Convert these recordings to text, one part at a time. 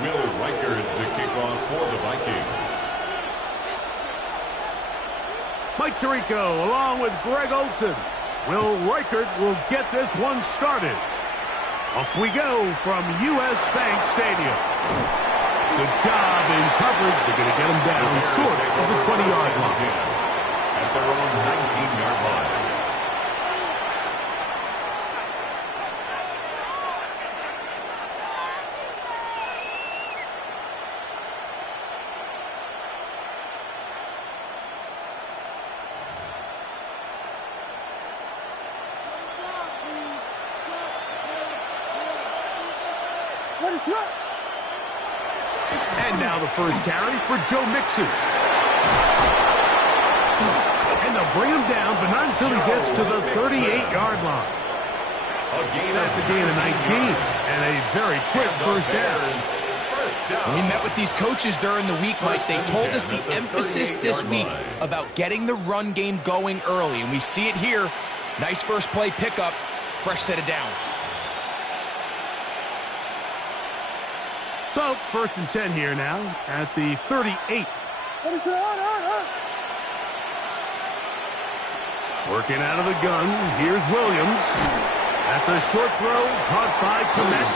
Will Reichard to kick off for the Vikings. Mike Tirico along with Greg Olson. Will Reichard will get this one started. Off we go from U.S. Bank Stadium. Good job in coverage. They're going to get him down short of the 20-yard line. At their own 19-yard line. And now the first carry for Joe Mixon. And they'll bring him down, but not until he gets to the 38-yard line. That's a gain of 19, and a very quick first down. We met with these coaches during the week, Mike. They told us the emphasis this week about getting the run game going early, and we see it here. Nice first play pickup, fresh set of downs. So, first and 10 here now at the 38. Working out of the gun, here's Williams. That's a short throw, caught by Komet.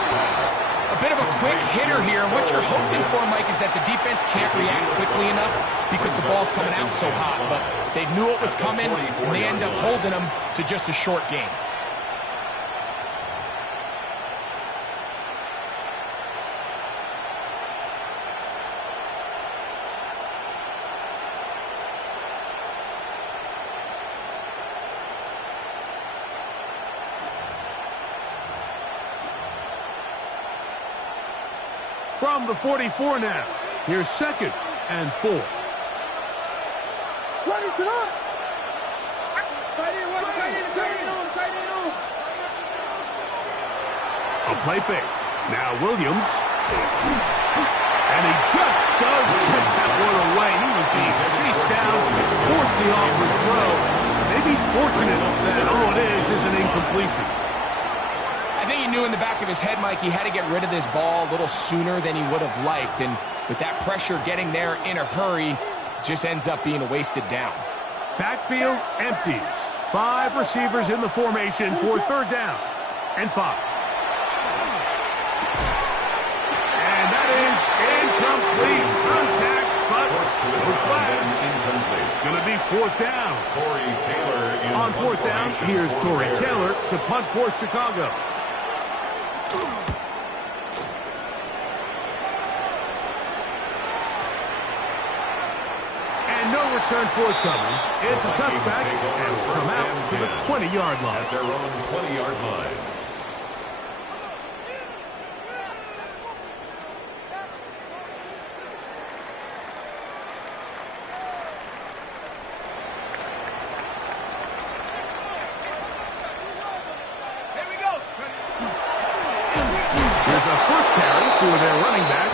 A bit of a quick hitter here, and what you're hoping for, Mike, is that the defense can't react quickly enough because the ball's coming out so hot. But they knew it was coming, and they end up holding them to just a short gain. From the 44 now, here's second and 4. A play fake. Now Williams. And he just does get that one away. He was being chased down, forced the awkward throw. Maybe he's fortunate that all it is an incompletion. I think he knew in the back of his head, Mike, he had to get rid of this ball a little sooner than he would have liked. And with that pressure getting there in a hurry, just ends up being a wasted down. Backfield empties. 5 receivers in the formation for third down and 5. And that is incomplete. Contact, but no flags. It's going to be fourth down. Torrey Taylor on fourth down, here's Torrey Taylor to punt for Chicago. And no return forthcoming. It's a touchback and will come out to the 20-yard line. At their own 20-yard line. For their running back,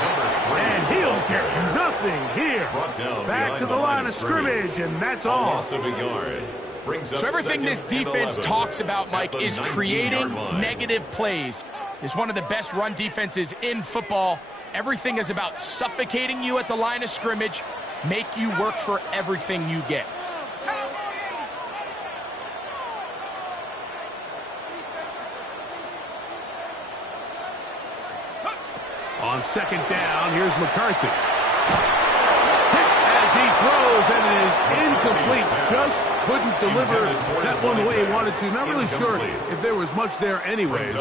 and he'll get nothing here. Back to the line of scrimmage, and that's all. Loss of a yard. So everything this defense talks about, Mike, is creating negative plays. It's one of the best run defenses in football. Everything is about suffocating you at the line of scrimmage, make you work for everything you get. On second down, here's McCarthy. Hit as he throws, and it is incomplete. Just couldn't deliver that one the way he wanted to. Not really sure if there was much there anyways.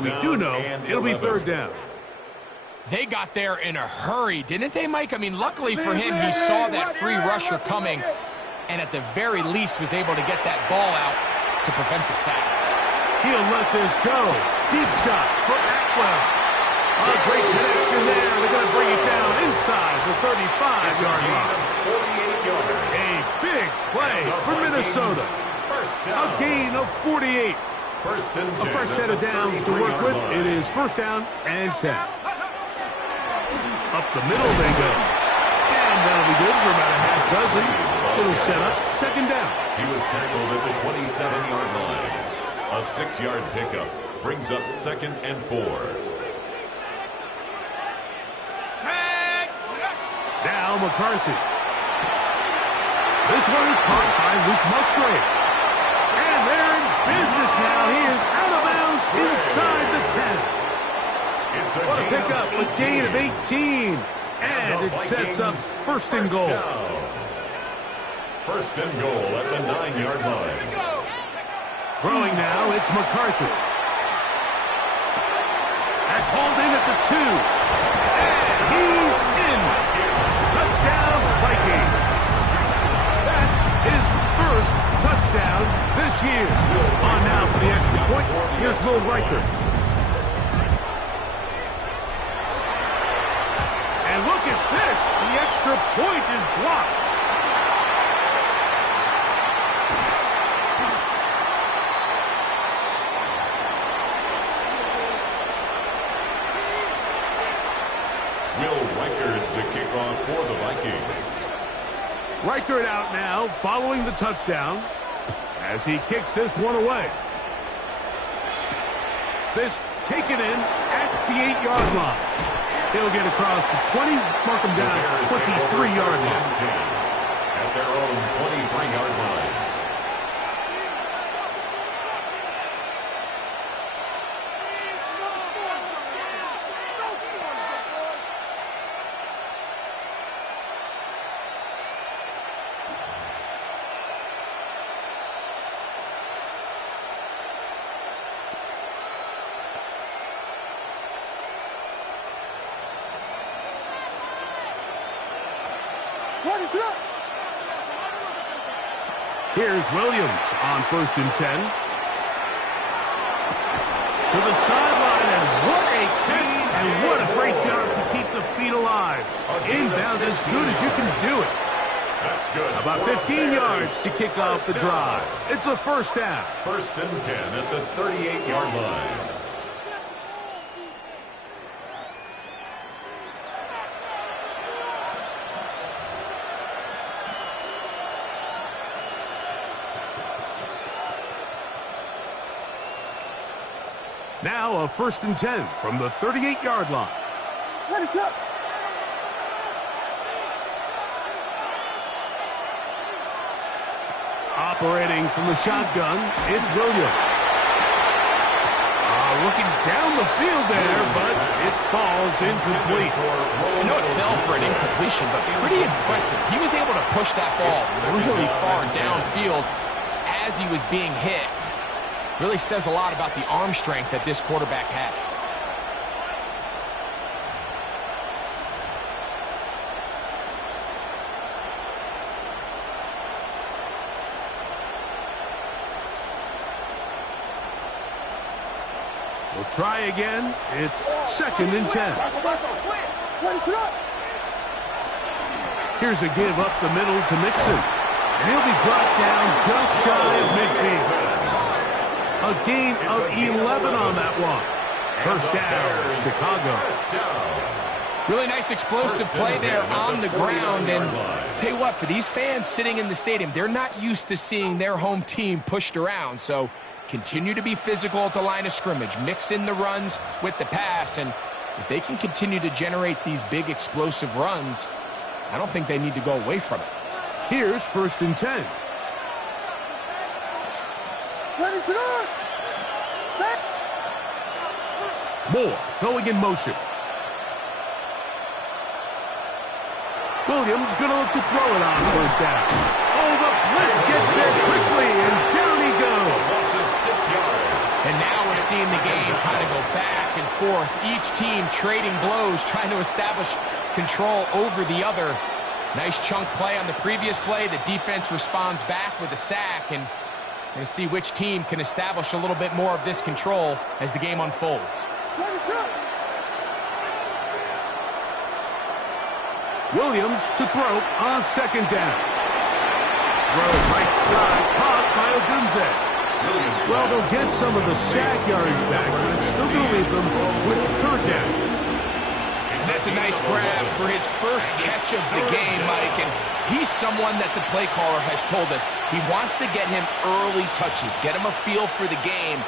We do know it'll be third down. They got there in a hurry, didn't they, Mike? I mean, luckily for him, he saw that free rusher coming, and at the very least was able to get that ball out to prevent the sack. He'll let this go. Deep shot for Atwell. A great connection there. They're going to bring it down inside the 35-yard line. A big play for Minnesota. A gain of 48. A fresh set of downs to work with. It is first down and 10. Up the middle they go. And that'll be good for about a half dozen. It'll set up second down. He was tackled at the 27-yard line. A 6-yard pickup brings up second and 4. McCarthy. This one is caught by Luke Musgrave. And they're in business now. He is out of bounds inside the 10. What a pickup, a gain of 18. And it sets up first and goal. First and goal at the 9-yard line. Throwing now, it's McCarthy. That's hauled in at the 2. And he's in. Touchdown, Vikings. That is first touchdown this year. On now for the extra point. Here's Will Riker. And look at this. The extra point is blocked. Will Riker to kick off for the Vikings. Riker out now, following the touchdown, as he kicks this one away. This taken in at the 8-yard line. He'll get across the 20, mark him down at the 23-yard line. At their own 23-yard line. Here's Williams on 1st and 10. To the sideline, and what a catch, and what a great job to keep the feet alive. Inbounds as good as you can do it. That's good. About 15 yards to kick off the drive. It's a first down. First and 10 at the 38-yard line. Now a 1st and 10 from the 38-yard line. Let it up. Operating from the shotgun, it's Williams. Looking down the field there, but it falls incomplete. I know it fell for an incompletion, but pretty impressive. He was able to push that ball really far downfield as he was being hit. Really says a lot about the arm strength that this quarterback has. We'll try again. It's 2nd and 10. Here's a give up the middle to Mixon. And he'll be brought down just shy of midfield. A gain of 11 on that one. First down, Chicago. Really nice explosive play there on the ground. And tell you what, for these fans sitting in the stadium, they're not used to seeing their home team pushed around. So continue to be physical at the line of scrimmage. Mix in the runs with the pass. And if they can continue to generate these big explosive runs, I don't think they need to go away from it. Here's 1st and 10. Moore going in motion. Williams going to look to throw it on 1st down. Oh, the blitz gets there quickly, and down he goes. And now we're seeing the game kind of go back and forth. Each team trading blows, trying to establish control over the other. Nice chunk play on the previous play. The defense responds back with a sack, and we're going to see which team can establish a little bit more of this control as the game unfolds. Williams to throw on 2nd down. Throw right side, caught by Odunze. Well, they'll get some of the sack yardage back, but it's still going to leave them with 3rd down. And that's a nice grab for his first catch of the game, Mike. And he's someone that the play caller has told us he wants to get him early touches, get him a feel for the game.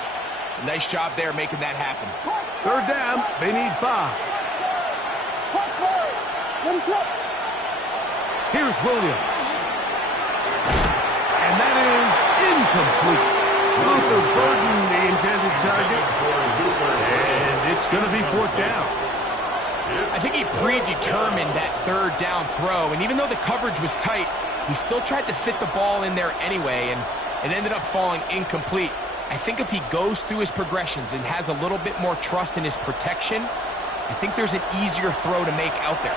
A nice job there making that happen. 3rd down, they need 5. Here's Williams. And that is incomplete. Luther's burden the intended target. And it's going to be fourth down. I think he predetermined that third down throw, and even though the coverage was tight, he still tried to fit the ball in there anyway, and it ended up falling incomplete. I think if he goes through his progressions and has a little bit more trust in his protection, I think there's an easier throw to make out there.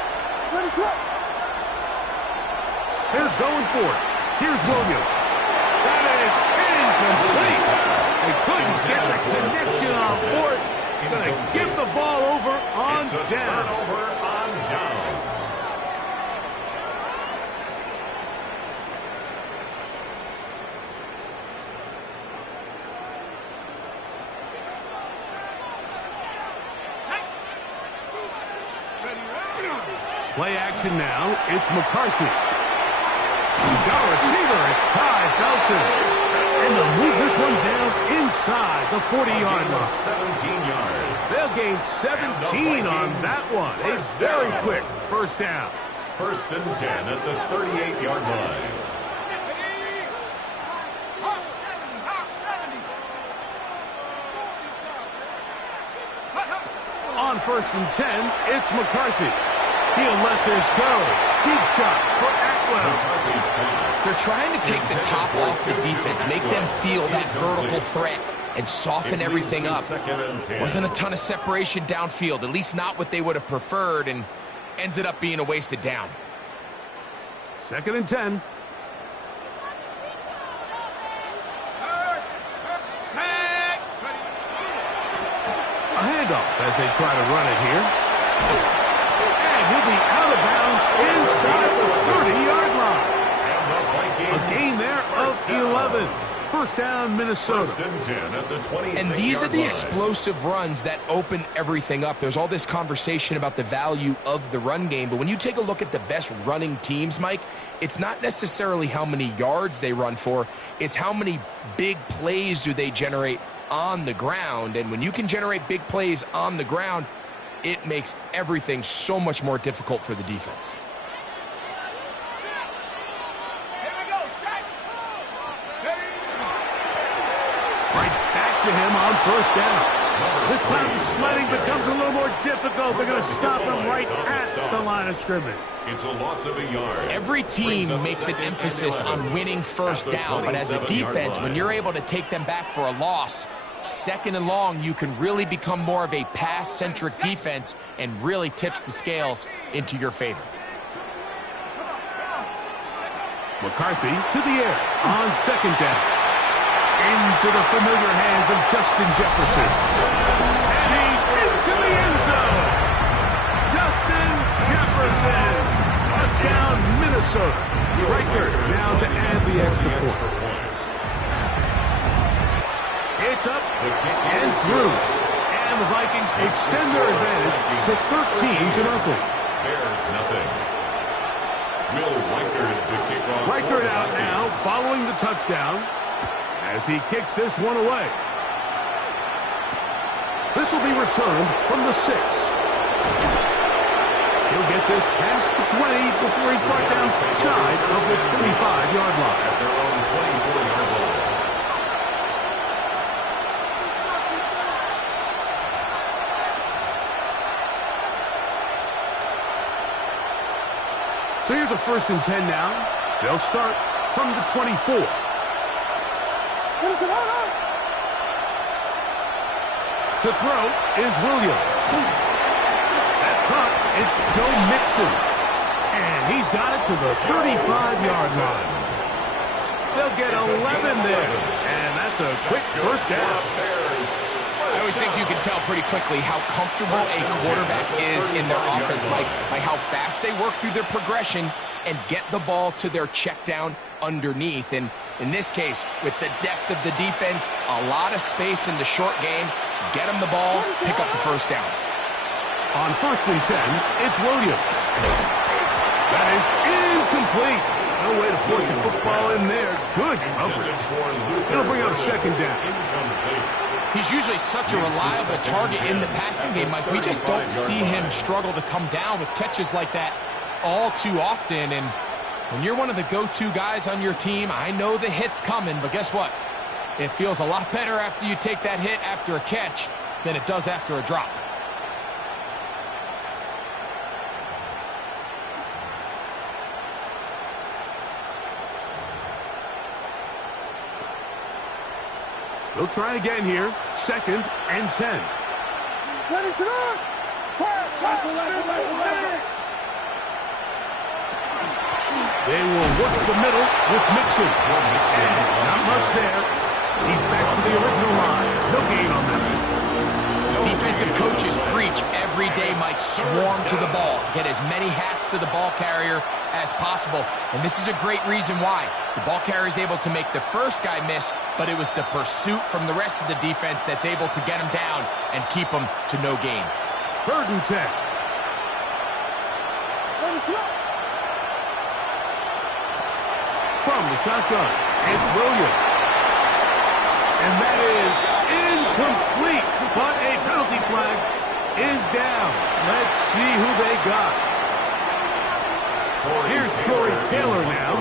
They're going for it. Here's Williams. That is incomplete. They couldn't get the connection on fourth. Going to give the ball over on down. Turnover on downs. Play action now. It's McCarthy. He's got a receiver. It's Ty Felton. And they'll move this one down inside the 40-yard line. 17 yards. They'll gain 17 on that one. A very quick first down. First and 10 at the 38-yard line. On first and 10, it's McCarthy. He'll let this go. Deep shot for Atwell. They're trying to take the top off the defense, make them feel that vertical threat, and soften everything up. Wasn't a ton of separation downfield, at least not what they would have preferred, and ends it up being a wasted down. Second and 10. A handoff as they try to run it here. And he'll be out of bounds inside the 30-yard line. A gain there of 11. First down, Minnesota. First and 10 at the 26-yard And these are the line. explosive runs that open everything up. There's all this conversation about the value of the run game, but when you take a look at the best running teams, Mike, it's not necessarily how many yards they run for, it's how many big plays do they generate on the ground. And when you can generate big plays on the ground, it makes everything so much more difficult for the defense. Right back to him on first down. This time the sledding becomes a little more difficult. They're going to stop him right at the line of scrimmage. It's a loss of a yard. Every team makes an emphasis on winning first down, but as a defense, when you're able to take them back for a loss, second and long, you can really become more of a pass-centric defense and really tips the scales into your favor. McCarthy to the air on second down. Into the familiar hands of Justin Jefferson. And he's into the end zone. Justin Jefferson. Touchdown, Minnesota. Riker now to add the extra point. It's up and through. And the Vikings extend their advantage to 13-0. Bears nothing. Will Reichard to kick off. Reichard out now following the touchdown as he kicks this one away. This will be returned from the 6. He'll get this past the 20 before he's brought down shy of the 25-yard line. At their own 24-yard line. So here's a first and 10 now. They'll start from the 24. To throw is Williams. That's caught. It's Joe Mixon. And he's got it to the 35-yard line. They'll get 11 there. And that's a quick first down. I always think you can tell pretty quickly how comfortable a quarterback is in their offense, Mike, by how fast they work through their progression and get the ball to their check down underneath. And in this case, with the depth of the defense, a lot of space in the short game, get them the ball, pick up the first down. On first and 10, it's Williams. That is incomplete. No way to force the football in there. Good coverage. It'll bring up second down. He's usually such a reliable target in the passing game, Mike. We just don't see him struggle to come down with catches like that all too often. And When you're one of the go-to guys on your team, I know the hit's coming, but guess what? It feels a lot better after you take that hit after a catch than it does after a drop. They'll try again here. 2nd and 10. They will work the middle with Mixon. Not much there. He's back to the original line. No gain on that. Defensive coaches preach every day, Mike, swarm to the ball. Get as many hats to the ball carrier as possible. And this is a great reason why. The ball carrier is able to make the first guy miss, but it was the pursuit from the rest of the defense that's able to get him down and keep him to no gain. 3rd and 10. From the shotgun, it's Williams. And that is incomplete, but a penalty flag is down. Let's see who they got. Here's Tory Taylor now,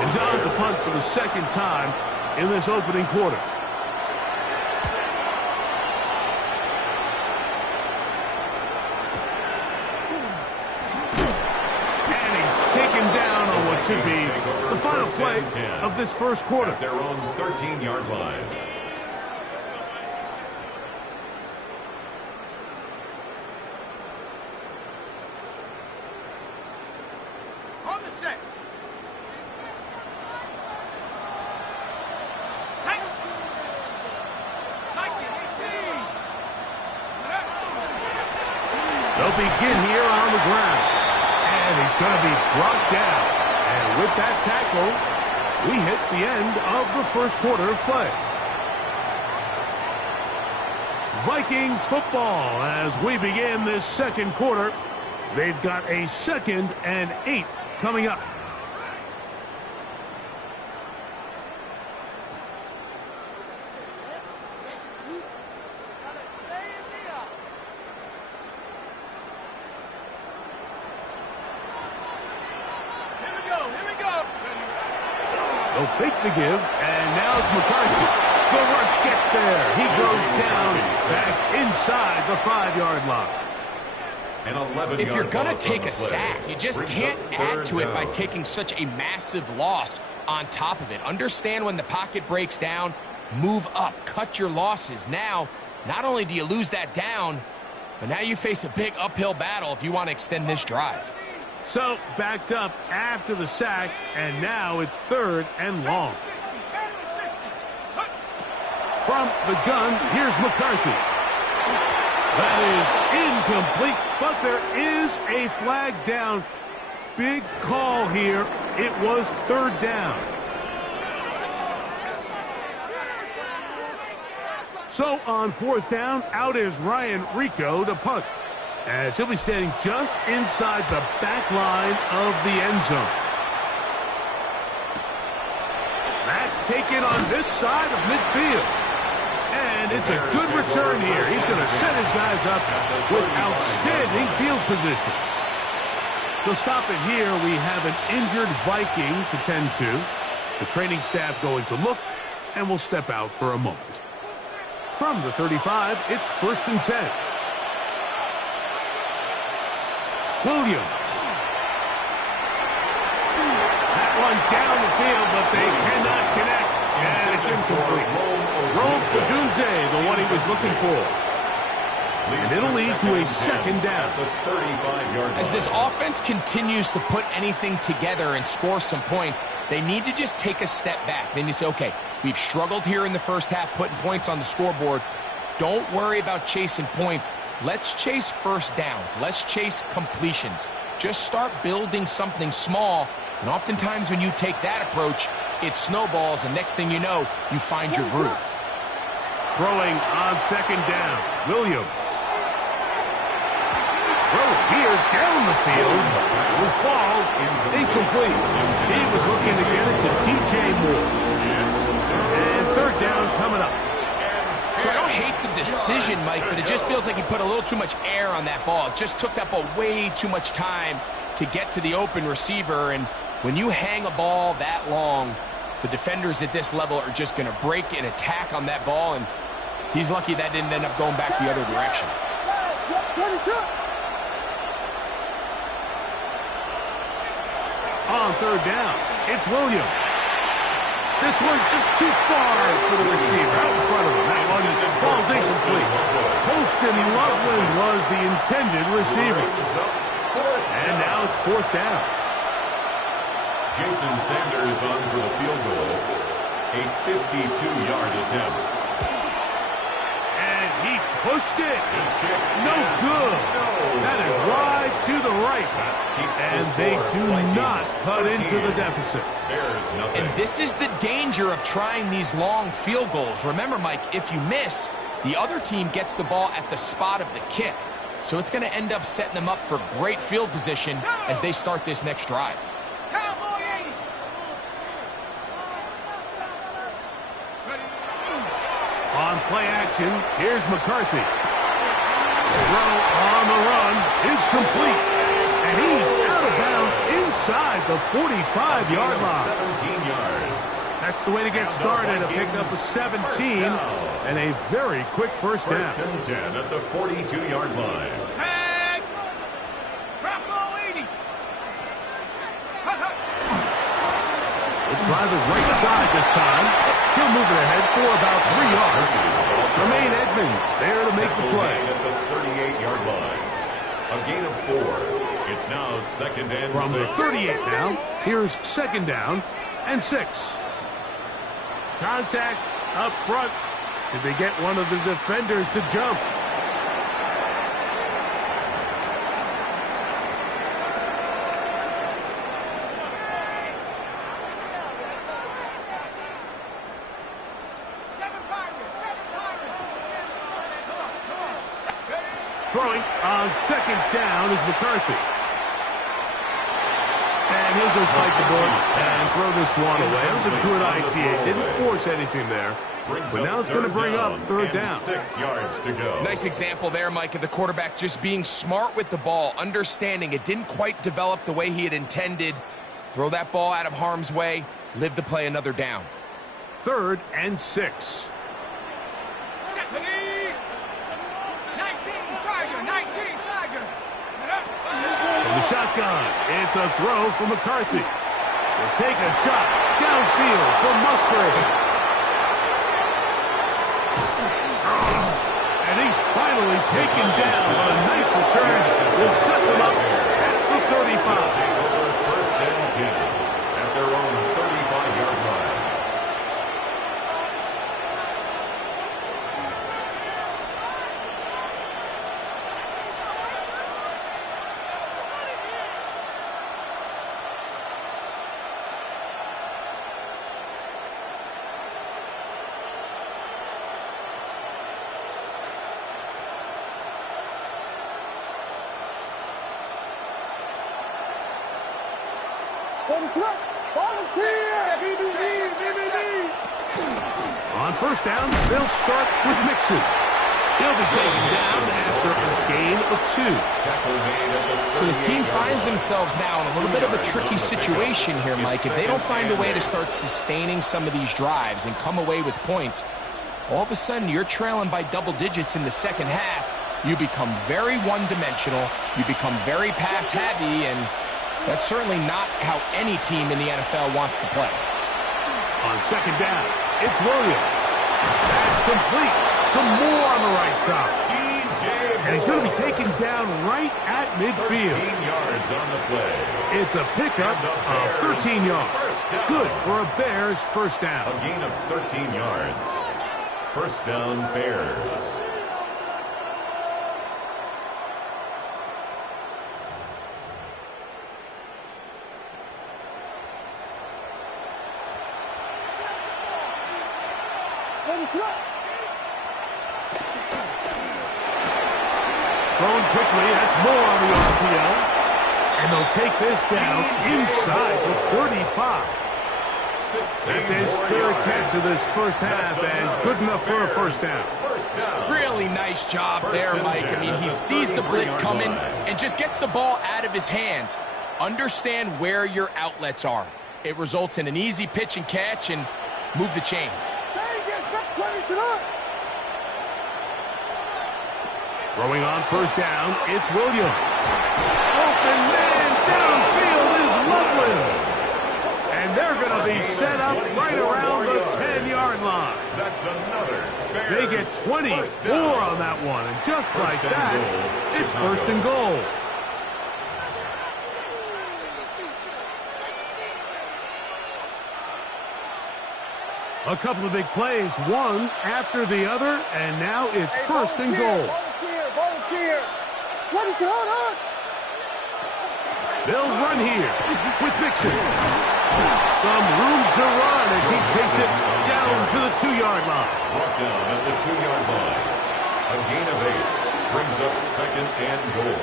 and down to punt for the 2nd time in this opening quarter. And he's taken down on what should be the final play of this first quarter. At their own 13-yard line. On the set. They'll begin here on the ground. And he's going to be brought down. And with that tackle, we hit the end of the first quarter of play. Vikings football as we begin this second quarter. They've got a 2nd and 8 coming up. They'll fake the give, and now it's McCarthy. The rush gets there. He goes down back inside the 5-yard line. If you're going to take a sack, you just can't add to it by taking such a massive loss on top of it. Understand when the pocket breaks down, move up, cut your losses. Now, not only do you lose that down, but now you face a big uphill battle if you want to extend this drive. So, backed up after the sack, and now it's 3rd and long. From the gun, here's McCarthy. That is incomplete, but there is a flag down. Big call here. It was 3rd down. So, on 4th down, out is Ryan Rico to punt, as he'll be standing just inside the back line of the end zone. That's taken on this side of midfield. And it's a good return here. He's going to set his guys up with outstanding field position. They'll stop it here. We have an injured Viking to tend to. The training staff going to look, and we'll step out for a moment. From the 35, it's 1st and 10. Williams. That one down the field, but they cannot connect. And it's incomplete. Rome Odunze, the one he was looking for. And it'll lead to a 2nd down. As this offense continues to put anything together and score some points, they need to just take a step back. Then you say, okay, we've struggled here in the first half putting points on the scoreboard. Don't worry about chasing points. Let's chase first downs. Let's chase completions. Just start building something small. And oftentimes when you take that approach, it snowballs, and next thing you know, you find your groove. Throwing on 2nd down, Williams. Throw here down the field. Will fall incomplete. He was looking to get it to DJ Moore. And 3rd down coming up. So I don't hate the decision, Mike, but it just feels like he put a little too much air on that ball. It just took up way too much time to get to the open receiver, and When you hang a ball that long, the defenders at this level are just going to break and attack on that ball, and he's lucky that didn't end up going back the other direction. On third down, it's Williams. This one just too far for the receiver out in front of him. That one falls incomplete. Holston Loveland was the intended receiver. And now it's fourth down. Jason Sanders on for the field goal. A 52-yard attempt. And he pushed it. No good. That is wide to the right. And they do not cut into the deficit. And this is the danger of trying these long field goals. Remember, Mike, if you miss, the other team gets the ball at the spot of the kick. So it's going to end up setting them up for great field position as they start this next drive. On play action, here's McCarthy. Throw on the run is complete. And he's out of bounds inside the 45-yard line. 17 yards. That's the way to get started, a pickup of 17 and a very quick first down. First and 10 at the 42-yard line. Tag! We'll try the right side this time. He'll move it ahead for about 3 yards. Tremaine Edmonds there to make the play. At the 38-yard line. A gain of 4. It's now second and 6. From the 38 now, here's second down and 6. Contact up front. Did they get one of the defenders to jump? Throwing on second down is McCarthy. And he'll just bite the bullet and throw this one away. That was a good idea. Didn't force anything there. But now it's going to bring up third down. 6 yards to go. Nice example there, Mike, of the quarterback just being smart with the ball, understanding it didn't quite develop the way he had intended. Throw that ball out of harm's way, live to play another down. Third and 6. 19 Tiger. From the shotgun, it's a throw for McCarthy. He'll take a shot downfield for Musgrave. And he's finally taken down. A nice return will set them up at the 35. First and 10 at their own 35-yard line. On first down, they'll start with Mixon. He'll be taken down after a gain of 2. So this team finds themselves now in a little bit of a tricky situation here, Mike. If they don't find a way to start sustaining some of these drives and come away with points, all of a sudden you're trailing by double digits in the second half. You become very one-dimensional. You become very pass-heavy, and that's certainly not how any team in the NFL wants to play. On second down, it's Williams. That's complete to Moore on the right side. And he's going to be taken down right at midfield. 13 yards on the play. It's a pickup of 13 yards. Good for a Bears first down. A gain of 13 yards. First down, Bears. Thrown quickly, that's Moore on the RPO. And they'll take this down inside the 35. That's his third catch of this first half, and good enough for a first down. Really nice job there, Mike. I mean, he sees the blitz coming and just gets the ball out of his hands. Understand where your outlets are. It results in an easy pitch and catch and move the chains. Throwing on first down, it's Williams. Open man downfield is Loveland. And they're going to be set up right around the 10-yard line. That's another. They get 24 on that one, and just like that, it's first and goal. A couple of big plays, one after the other, and now it's first and goal. Volunteer. What is it? Hold on. They'll run here with Mixon. Some room to run as he takes it down to the 2-yard line. Brought down at the 2-yard line. A gain of 8 brings up second and goal.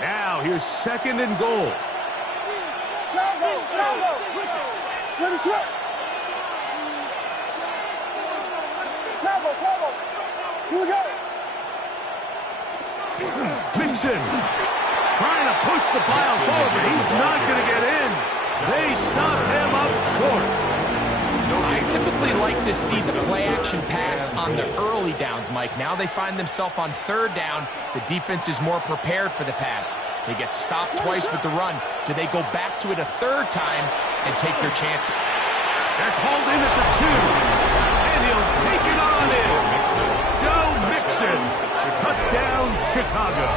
Now here's second and goal. Bravo. Ready, set. Bravo. Here we go. Mixon trying to push the pile forward, but he's not going to get in. They stop him up short. I typically like to see the play-action pass on the early downs, Mike. Now they find themselves on third down. The defense is more prepared for the pass. They get stopped twice with the run. Do they go back to it a third time and take their chances? That's hauled in at the 2. And he'll take it on in. Go Mixon. Touchdown, Chicago.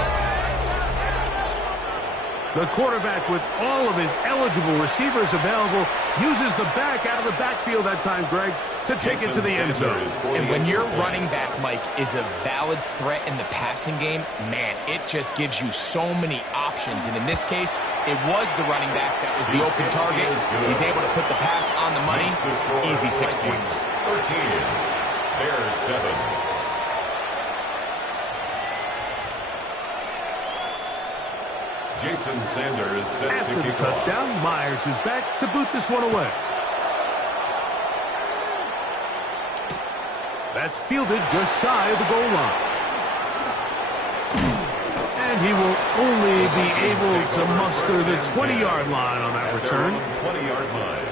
The quarterback, with all of his eligible receivers available, uses the back out of the backfield that time, Greg, to take it to the end zone. And when your running back, Mike, is a valid threat in the passing game, man, it just gives you so many options. And in this case, it was the running back that was the open target. He's able to put the pass on the money. Easy 6 points. 13. Bears 7. Jason Sanders set After to the kick off. touchdown, Myers is back to boot this one away. That's fielded just shy of the goal line. And he will only be able to muster the 20-yard line on that return. 20-yard line.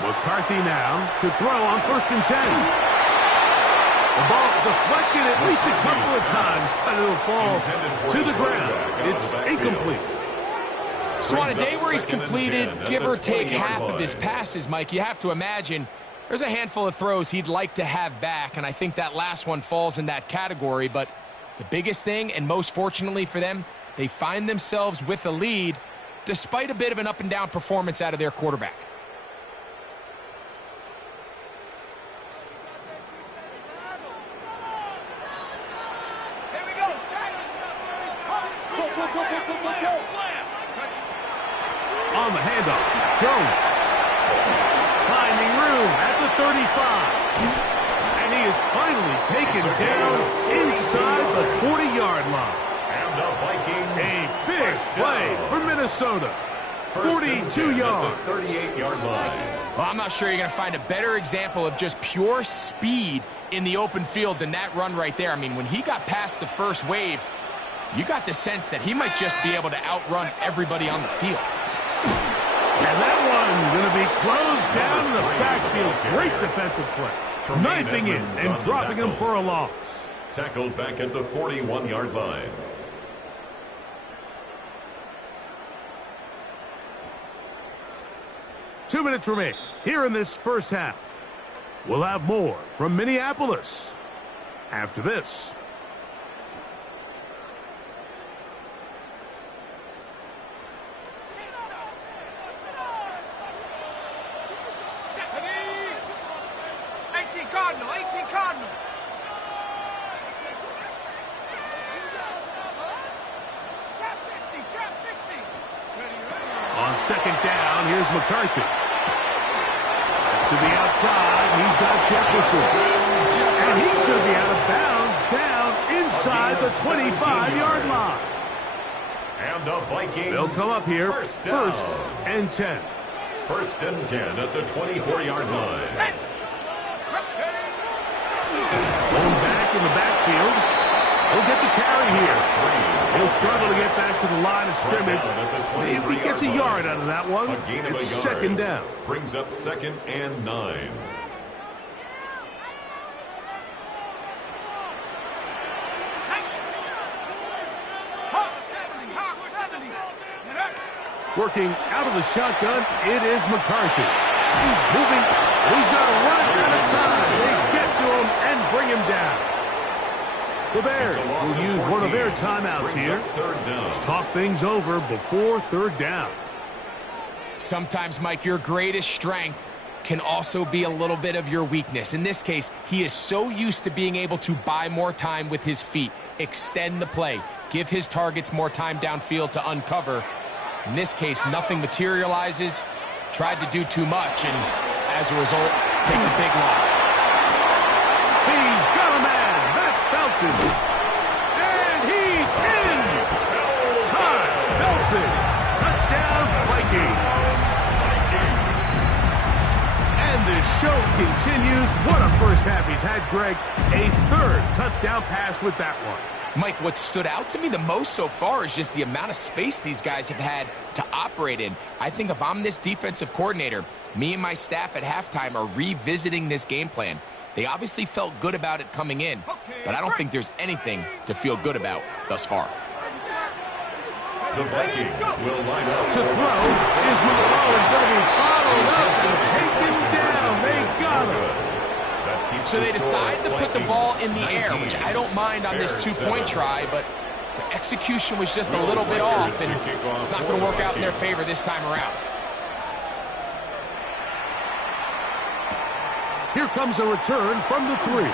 McCarthy now to throw on first and 10. The ball deflected at least a couple of times, but it'll fall to the ground. It's incomplete. So on a day where he's completed, give or take half of his passes, Mike, you have to imagine there's a handful of throws he'd like to have back, and I think that last one falls in that category. But the biggest thing, and most fortunately for them, they find themselves with a lead despite a bit of an up-and-down performance out of their quarterback. On the handoff, Jones. Finding room at the 35. And he is finally taken down inside the 40-yard line. And the Vikings. A big play for Minnesota. 42 yards. 38-yard line. Well, I'm not sure you're going to find a better example of just pure speed in the open field than that run right there. I mean, when he got past the first wave, you got the sense that he might just be able to outrun everybody on the field. And that one going to be closed down in the backfield. Great defensive play. Knifing in and dropping him for a loss. Tackled back at the 41-yard line. Two minutes remain here in this first half. We'll have more from Minneapolis after this. Cardinal. Trap 60. second down. Here's McCarthy. To the outside, he's got Jefferson. And he's going to be out of bounds down inside the 25-yard line. And the Vikings. They'll come up here First and 10. First and 10 at the 24-yard line. Going back in the backfield. He'll get the carry here. He'll struggle to get back to the line of scrimmage. Maybe he gets a yard out of that one. It's second down. Brings up second and 9. Working out of the shotgun, it is McCarthy. He's moving. He's going to run out of time. They get to him and bring him down. The Bears will use one of their timeouts here. Talk things over before third down. Sometimes, Mike, your greatest strength can also be a little bit of your weakness. In this case, he is so used to being able to buy more time with his feet, extend the play, give his targets more time downfield to uncover. In this case, nothing materializes, tried to do too much, and as a result, takes a big loss. He's got a man. That's Felton. And he's in. Todd Felton. Touchdown, Vikings. And the show continues. What a first half he's had, Greg. A third touchdown pass with that one. Mike, what stood out to me the most so far is just the amount of space these guys have had to operate in. I think if I'm this defensive coordinator, me and my staff at halftime are revisiting this game plan. They obviously felt good about it coming in, but I don't think there's anything to feel good about thus far. The Vikings will line up. To throw is McCollum going to be followed up and taken down. They got him. So they decide to put the ball in the air, which I don't mind on this two-point try, but the execution was just a little bit off, and it's not going to work out in their favor this time around. Here comes a return from the 3.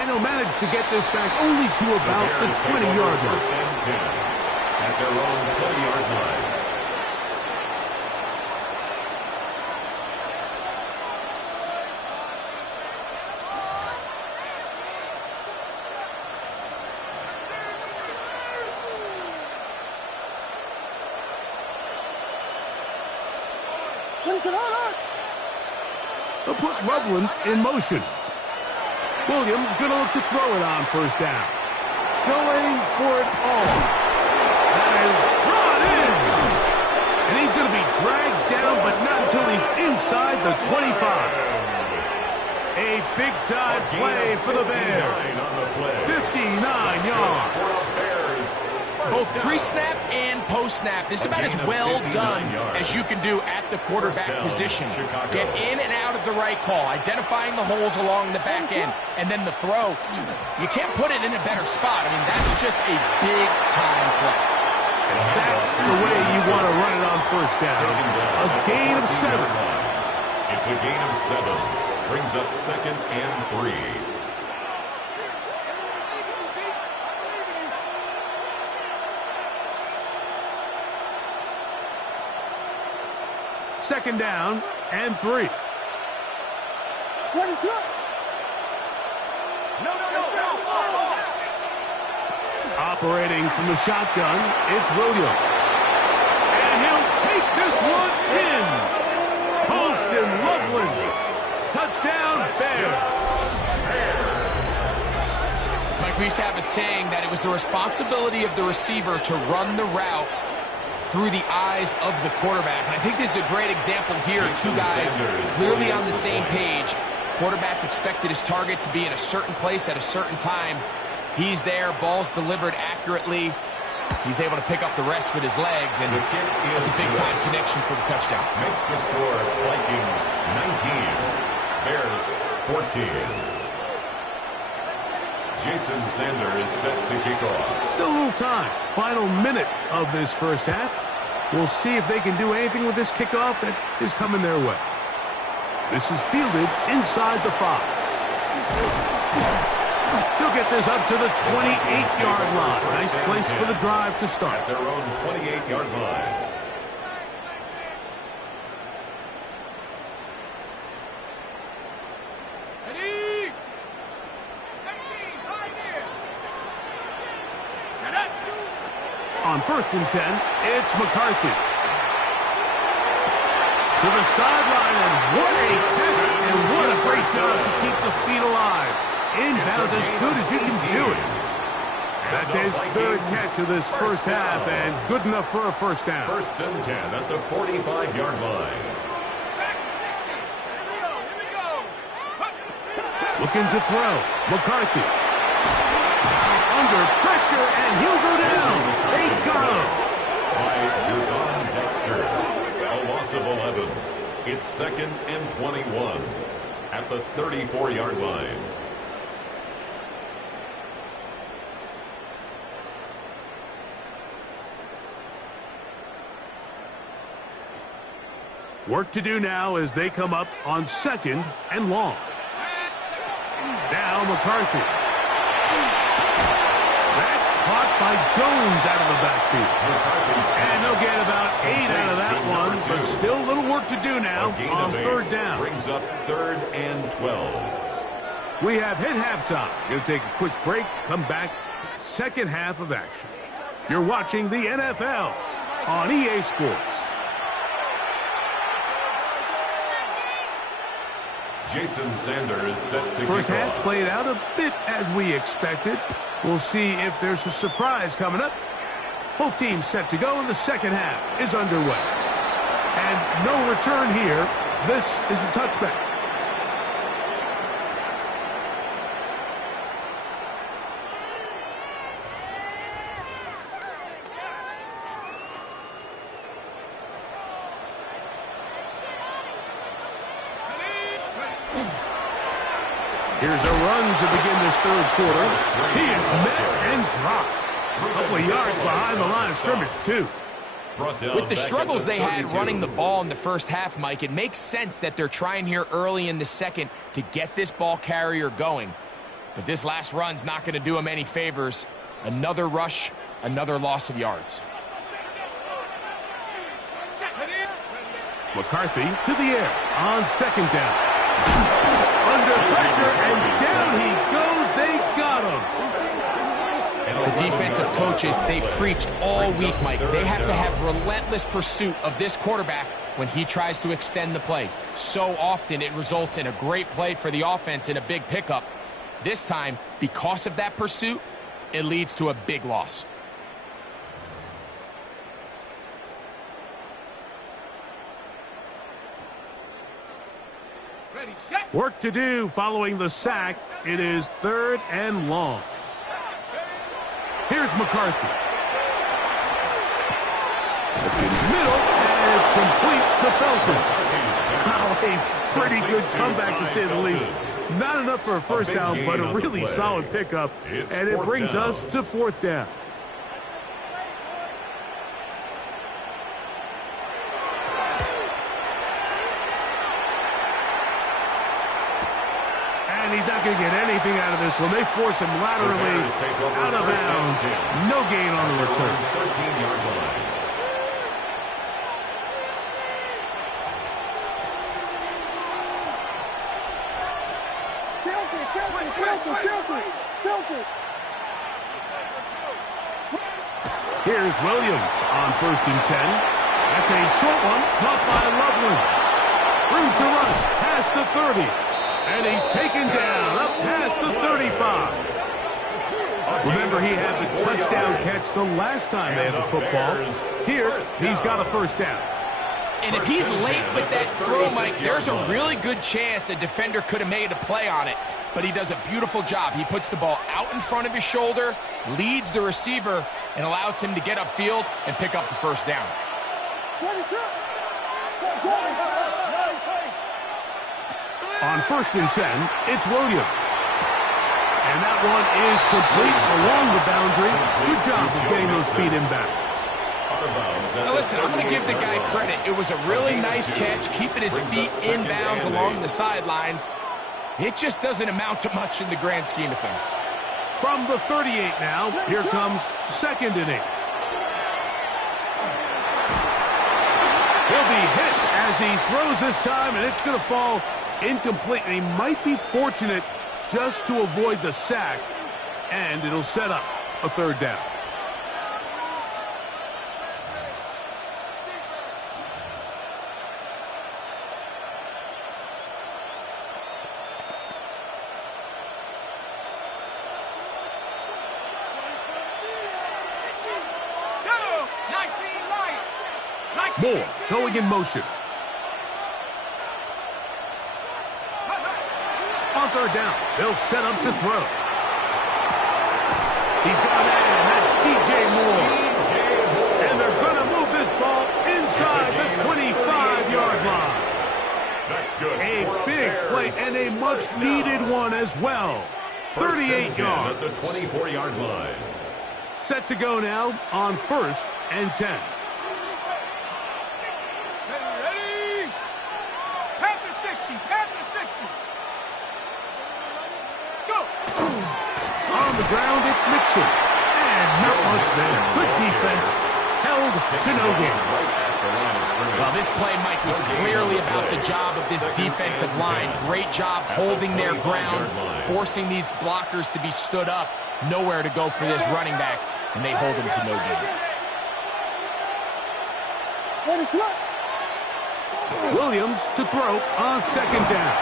And he'll manage to get this back only to about the 20-yard line. At their own 20-yard line. They'll put Loveland in motion. Williams going to look to throw it on first down. Going for it all. That is brought in. And he's going to be dragged down, but not until he's inside the 25. A big-time play for the Bears. 59 yards. Both pre-snap and post-snap. This is about as well done as you can do at the quarterback position. Get in and out of the right call, identifying the holes along the back end, and then the throw. You can't put it in a better spot. I mean, that's just a big-time play. That's the way you want to run it on first down. A gain of 7. It's a gain of 7. Brings up second and 3. Second down and 3. Operating from the shotgun, it's Williams. And he'll take this one in. Holston Loveland. Touchdown, Bears. Mike, we used to have a saying that it was the responsibility of the receiver to run the route through the eyes of the quarterback. And I think this is a great example here. Two guys clearly on the same page. Quarterback expected his target to be in a certain place at a certain time. He's there. Ball's delivered accurately. He's able to pick up the rest with his legs, and it's a big-time connection for the touchdown. Makes the score Vikings 19, Bears 14. Jason Sanders set to kick off. Still a little time. Final minute of this first half. We'll see if they can do anything with this kickoff that is coming their way. This is fielded inside the 5. He'll get this up to the 28-yard line. Nice place for the drive to start. At their own 28-yard line. On 1st and 10, it's McCarthy. To the sideline, and what a catch, and what a great job to keep the feet alive. Inbounds as good as you can do it. That's his 3rd catch of this first half, and good enough for a first down. 1st and 10 at the 45-yard line. Looking to throw. McCarthy. Under pressure, and he'll go down. They got him. By Jerron Dexter. A loss of 11. It's 2nd and 21 at the 34-yard line. Work to do now as they come up on 2nd and long. Now McCarthy. That's caught by Jones out of the backfield. And they'll get about 8 out of that one, but still a little work to do now on 3rd down. Brings up 3rd and 12. We have hit halftime. Going to take a quick break, come back, 2nd half of action. You're watching the NFL on EA Sports. Jason Sanders set to First kick half off. played out a bit as we expected. We'll see if there's a surprise coming up. Both teams set to go, and the 2nd half is underway. And no return here. This is a touchback. Here's a run to begin this 3rd quarter. He is met and dropped. A couple of yards behind the line of scrimmage, too. With the struggles they had running the ball in the first half, Mike, it makes sense that they're trying here early in the 2nd to get this ball carrier going. But this last run's not going to do him any favors. Another rush, another loss of yards. McCarthy to the air on 2nd down. Under pressure, and down he goes. They got him. The defensive coaches, they preached all week, Mike. They have to have relentless pursuit of this quarterback when he tries to extend the play. So often it results in a great play for the offense and a big pickup. This time, because of that pursuit, it leads to a big loss. Work to do following the sack. It is 3rd and long. Here's McCarthy. Looking middle, and it's complete to Felton. Wow, a pretty good comeback to say the least. Not enough for a first down, but a really solid pickup. And it brings us to 4th down. And he's not going to get anything out of this one. They force him laterally out of bounds. No gain on the return. 13-yard line. Here's Williams on 1st and 10. That's a short one, caught by Loveland. Room to run, past the 30. And he's taken down, up past the 35. Remember, he had the touchdown catch the last time they had the football. Here, he's got a first down. And if he's late with that throw, Mike, there's a really good chance a defender could have made a play on it. But he does a beautiful job. He puts the ball out in front of his shoulder, leads the receiver, and allows him to get upfield and pick up the first down. On 1st and 10, it's Williams. And that one is complete along the boundary. Good job of getting those feet in bounds. Now listen, I'm going to give the guy credit. It was a really nice catch, keeping his feet in bounds along the sidelines. It just doesn't amount to much in the grand scheme of things. From the 38 now, here comes 2nd and 8. He'll be hit as he throws this time, and it's going to fall incomplete. And he might be fortunate just to avoid the sack, and it'll set up a 3rd down. Moore going in motion. On third down, they'll set up to throw. He's got a man, that's DJ Moore. And they're going to move this ball inside the 25-yard line. That's good. A big play and a much-needed one as well. 38 yards. At the 24-yard line. Set to go now on 1st and 10. Ready? Pat the 60. Pat the 60. Go. On the ground, it's Mixon. And not much there. Good defense. Held to no gain. Well, this play, Mike, was clearly about the job of this defensive line. Great job holding their ground, forcing these blockers to be stood up. Nowhere to go for this running back, and they hold him to no gain. Williams to throw on 2nd down.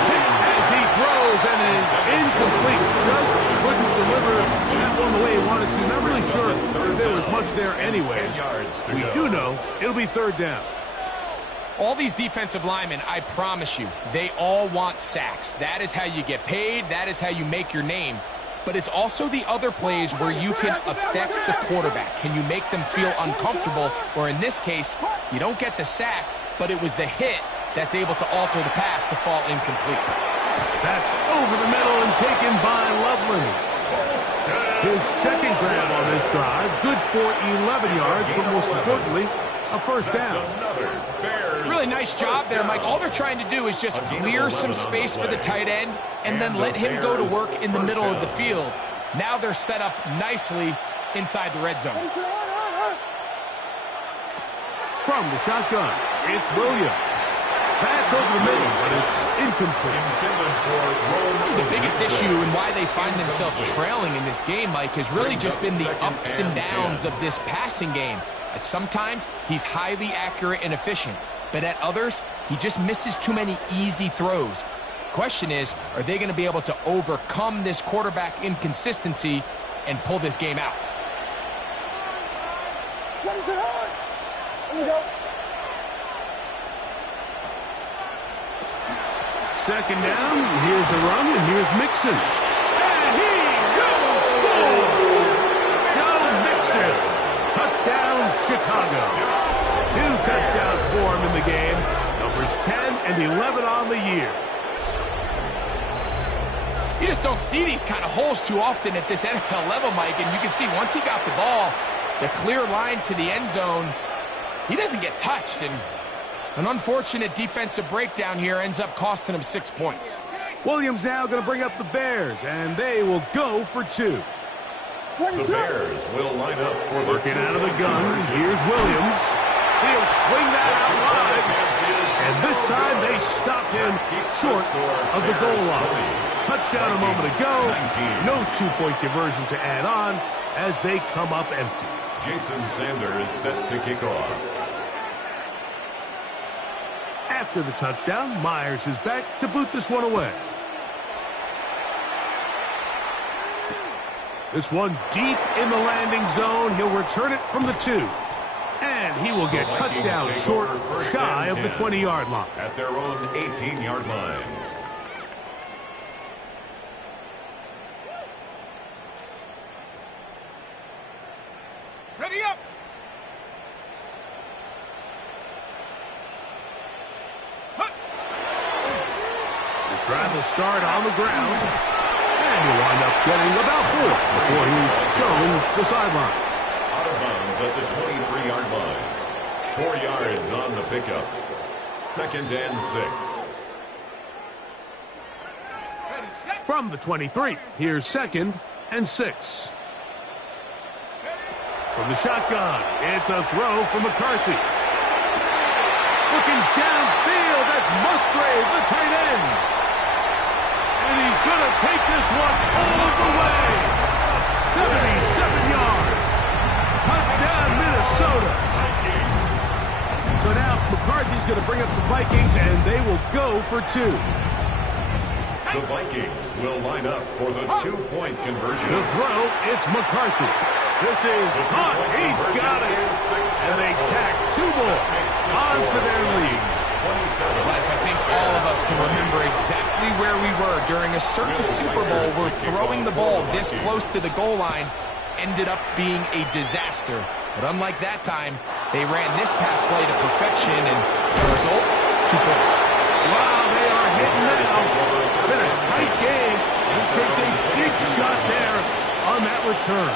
As he throws and is incomplete. Just couldn't deliver that one the way he wanted to. Not really sure if there was much there anyways. We do know it'll be 3rd down. All these defensive linemen, I promise you, they all want sacks. That is how you get paid. That is how you make your name. But it's also the other plays where you can affect the quarterback. Can you make them feel uncomfortable? Or in this case, you don't get the sack, but it was the hit that's able to alter the pass to fall incomplete. That's over the middle and taken by Loveland. His 2nd grab on this drive, good for 11 yards, but most importantly, a 1st down. Really nice job there, Mike. All they're trying to do is just clear some space for the tight end and then let him go to work in the middle of the field. Now they're set up nicely inside the red zone. From the shotgun, it's Williams. That's over the middle, but it's incomplete. The biggest issue and why they find themselves trailing in this game, Mike, has really just been the ups and downs of this passing game. At sometimes, he's highly accurate and efficient, but at others, he just misses too many easy throws. Question is, are they going to be able to overcome this quarterback inconsistency and pull this game out? Second down, here's a run, and here's Mixon. And he will score! Joe Mixon, touchdown Chicago. 2 touchdowns for him in the game. Numbers 10 and 11 on the year. You just don't see these kind of holes too often at this NFL level, Mike, and you can see once he got the ball, the clear line to the end zone, he doesn't get touched, and an unfortunate defensive breakdown here ends up costing him 6 points. Williams now going to bring up the Bears, and they will go for 2. The Bears will line up for the working out of the gun. Here's Williams. He'll swing that out wide, and this time they stop him short of the goal line. Touchdown a moment ago. No 2-point conversion to add on as they come up empty. Jason Sanders set to kick off. After the touchdown, Myers is back to boot this one away. This one deep in the landing zone. He'll return it from the 2. And he will get cut down short, shy of the 20-yard line. At their own 18-yard line. Ready up. Drive will start on the ground, and he'll wind up getting about 4 before he's shown the sideline. Out of bounds at the 23-yard line. 4 yards on the pickup. 2nd and 6. From the 23, here's 2nd and 6. From the shotgun, it's a throw from McCarthy. Looking downfield, that's Musgrave, the tight end. And he's going to take this one all the way. 77 yards. Touchdown, Minnesota. So now McCarthy's going to bring up the Vikings, and they will go for 2. The Vikings will line up for the 2-point conversion. To throw, it's McCarthy. This is hot. He's got it. during a certain Super Bowl where throwing the ball this close to the goal line ended up being a disaster. But unlike that time, they ran this pass play to perfection, and the result, 2 points. Wow, they are hitting it out. Been a tight game. He takes a big shot there on that return.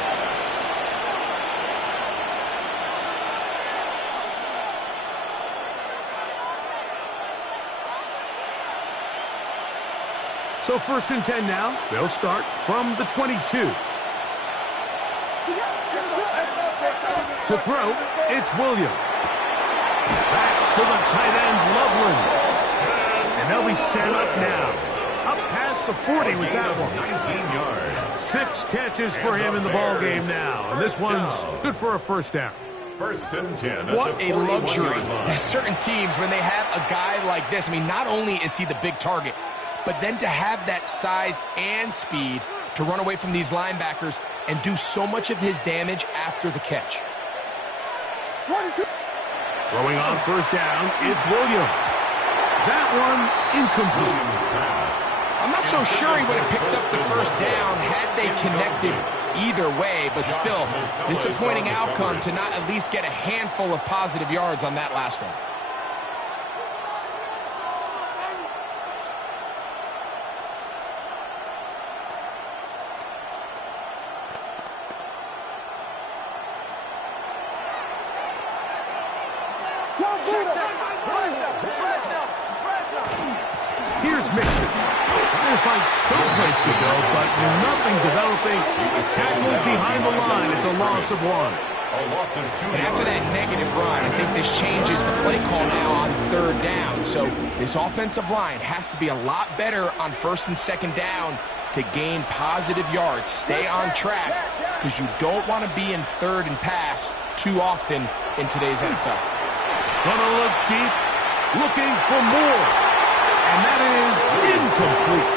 So 1st and 10 now. They'll start from the 22. To throw, it's Williams. Backs to the tight end, Loveland. And they'll be set up now. Up past the 40 with that one. 19 yards. 6 catches for him in the ball game now. And this one's good for a 1st down. 1st and 10. What a luxury. There's certain teams, when they have a guy like this, I mean, not only is he the big target, but then to have that size and speed to run away from these linebackers and do so much of his damage after the catch. Throwing on 1st down, it's Williams. That one incomplete. I'm not so sure he would have picked up the 1st down had they connected either way, but still, disappointing outcome to not at least get a handful of positive yards on that last one. Here's Mixon. Trying to find some place to go, but nothing developing. Tackled behind the line. It's a loss of 1. And after that negative run, I think this changes the play call now on 3rd down. So this offensive line has to be a lot better on 1st and 2nd down to gain positive yards. Stay on track, because you don't want to be in 3rd and pass too often in today's NFL. Gonna look deep, looking for more. And that is incomplete.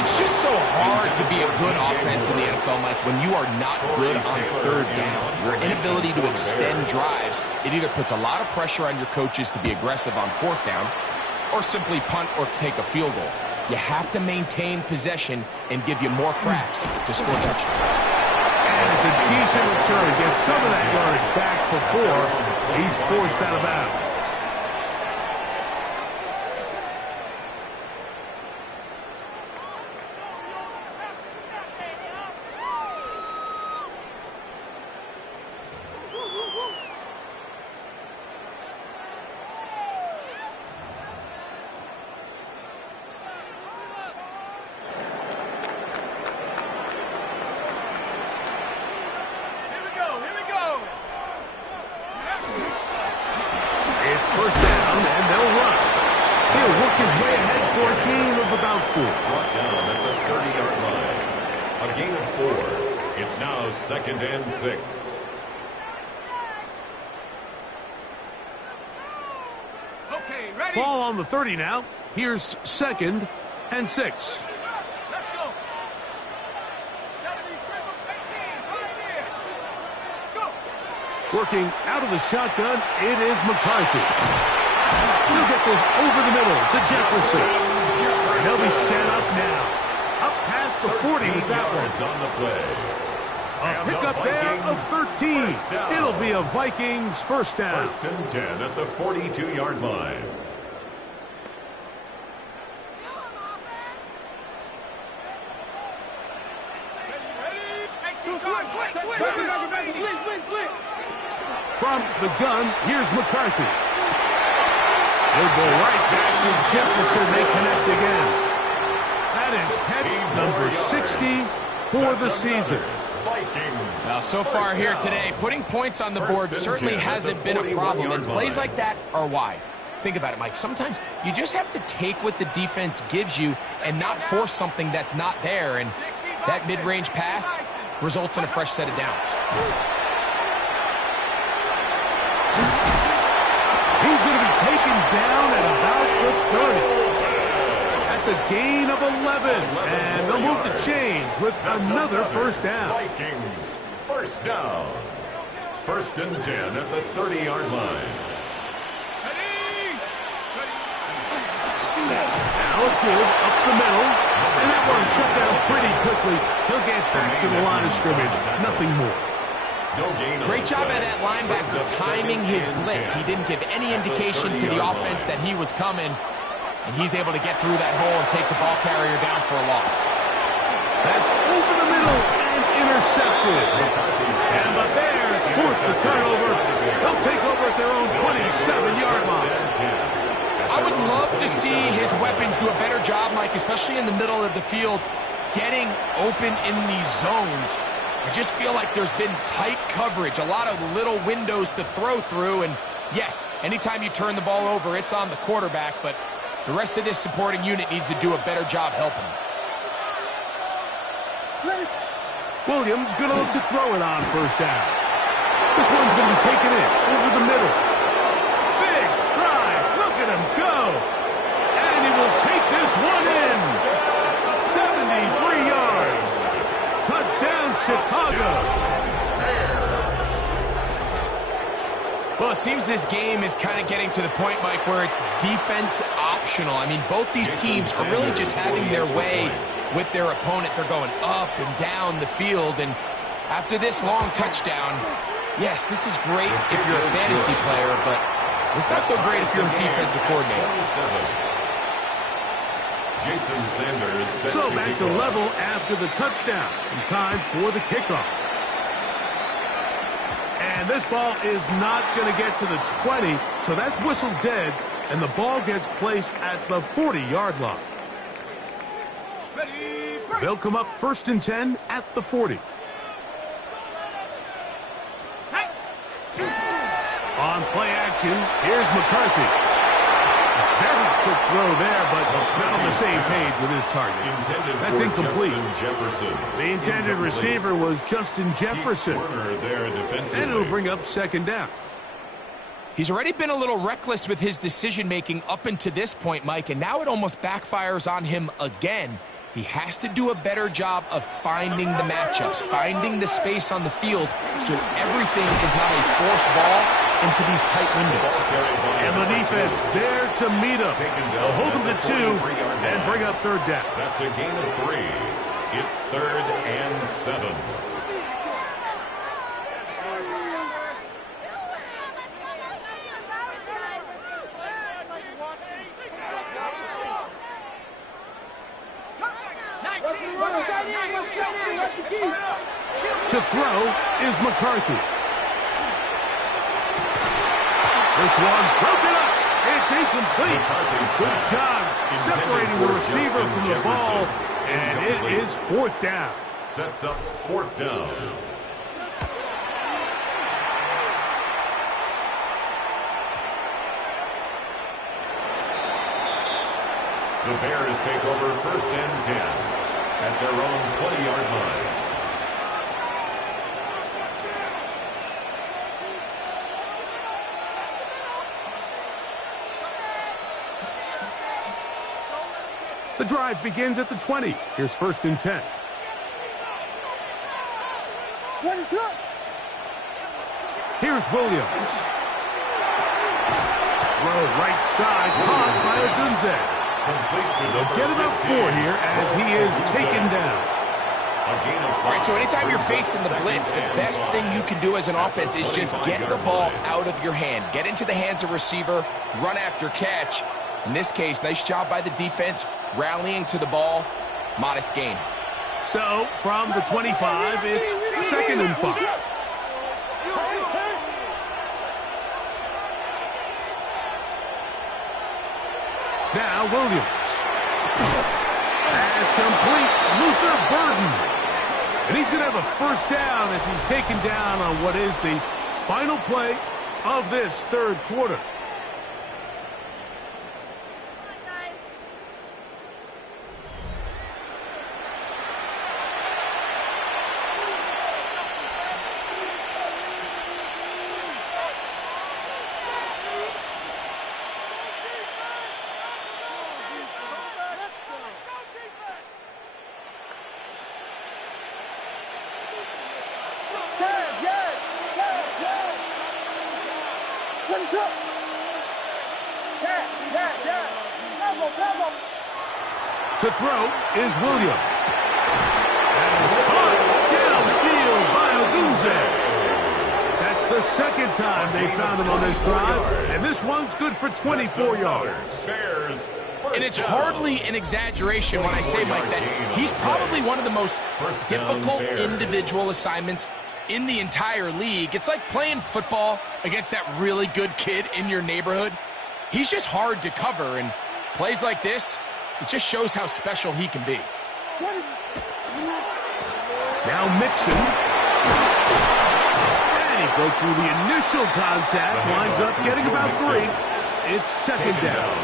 It's just so hard to be a good offense in the NFL, Mike, when you are not good on 3rd down. Your inability to extend drives, it either puts a lot of pressure on your coaches to be aggressive on 4th down or simply punt or take a field goal. You have to maintain possession and give you more cracks to score touchdowns. And it's a decent return. Gets some of that yardage back before he's forced out of bounds. It's 1st down, and they'll run. He'll work his way ahead for a gain of about 4. Brought down at the 30-yard line. A gain of 4. It's now 2nd and 6. Okay, ready? Ball on the 30 now. Here's 2nd and 6. Let's go. 70, 18, right here. Go. Working out of the shotgun, it is McCarthy. He'll get this over the middle to Jefferson. And they'll be set up now. Up past the 40 with that one. On the play. A pickup there of 13. It'll be a Vikings 1st down. 1st and 10 at the 42-yard line. From the gun, here's McCarthy. He'll go right back to Jefferson. They connect again. That is catch number 60 for the season. Now, so far here today, putting points on the board certainly hasn't been a problem, and plays like that are why. Think about it, Mike. Sometimes you just have to take what the defense gives you and not force something that's not there, and that mid-range pass results in a fresh set of downs. He's going to be taken down at about the 30. That's a gain of 11, and they'll move the chains with another 1st down. Vikings 1st down. 1st and 10 at the 30-yard line. Now a give up the middle, one shut down pretty quickly. He'll get back to the line of scrimmage. Nothing more. Great job by that linebacker timing his blitz. He didn't give any indication to the offense that he was coming, and he's able to get through that hole and take the ball carrier down for a loss. That's over the middle and intercepted. And the Bears force the turnover. They'll take over at their own 27-yard line. I would love to see his weapons do a better job, Mike, especially in the middle of the field, getting open in these zones. I just feel like there's been tight coverage, a lot of little windows to throw through, and yes, anytime you turn the ball over, it's on the quarterback, but the rest of this supporting unit needs to do a better job helping him. Williams going to look to throw it on first down. This one's going to be taken in over the middle. Big strides. Look at him go. And he will take this one in. 73 yards. Touchdown, Chicago. Well, it seems this game is kind of getting to the point, Mike, where it's defense optional. I mean, both these teams are really just having their way with their opponent. They're going up and down the field, and after this long touchdown, yes, this is great if you're a fantasy player, but it's not so great if you're a defensive coordinator. Jason Sanders. So back to level after the touchdown, and time for the kickoff. And this ball is not going to get to the 20, so that's whistled dead, and the ball gets placed at the 40-yard line. They'll come up 1st and 10 at the 40. On play action, here's McCarthy. Very quick throw there, but not on the same page with his target. That's incomplete. The intended receiver was Justin Jefferson. And it'll bring up 2nd down. He's already been a little reckless with his decision-making up until this point, Mike, and now it almost backfires on him again. He has to do a better job of finding the matchups, finding the space on the field so everything is not a forced ball into these tight windows. And the defense there to meet him. They'll hold him to 2 and bring up 3rd down. That's a gain of 3. It's 3rd and 7. To throw is McCarthy. This one broken up. It's incomplete. Good job separating the receiver from the ball, and it is 4th down. Sets up 4th down. The Bears take over 1st and 10 at their own 20-yard line. The drive begins at the 20. Here's 1st and 10. Here's Williams. Throw right side, caught by Odunze. They'll get it up 4 here as he is taken down. All right, so anytime you're facing the blitz, the best thing you can do as an offense is just get the ball out of your hand. Get into the hands of receiver, run after catch. In this case, nice job by the defense, rallying to the ball, modest gain. So, from the 25, it's 2nd and 5. Now Williams has complete Luther Burden. And he's going to have a 1st down as he's taken down on what is the final play of this 3rd quarter. To throw is Williams. And it's caught downfield by Odunze. That's the second time they found him on this drive, and this one's good for 24 yards. And it's hardly an exaggeration when I say, Mike, that he's probably one of the most difficult individual assignments in the entire league. It's like playing football against that really good kid in your neighborhood. He's just hard to cover, and plays like this, it just shows how special he can be. Now Mixon. And he broke through the initial contact, winds up getting about 3. It's second down.